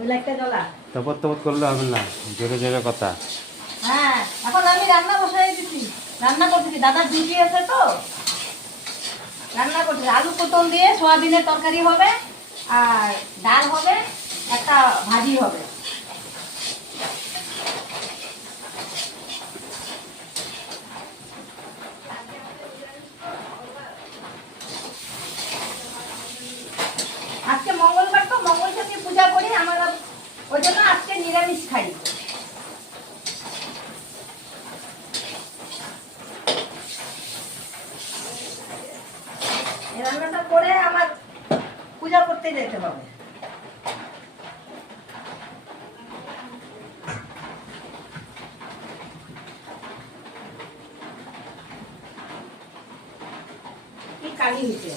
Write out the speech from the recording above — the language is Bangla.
ওই লাইটটা জ্বলা। তপত তপত করলে হবে না, জোরে জোরে কথা। হ্যাঁ, এখন আমি রান্না বসাই দিচ্ছি, রান্না করতেছি, দাদার ডিউটি আছে তো রান্না করতেছি। আলু পটল দিয়ে সয়াবিনের তরকারি হবে, আর ডাল হবে, একটা ভাজি হবে। আজকে মঙ্গলবার তো, মঙ্গল সাথে পূজা করি আমরা, ওই জন্য আজকে নিরামিষ খাই। এই রান্নাটা করে আমার পূজা করতে যেতে হবে। কি কালি হয়েছে।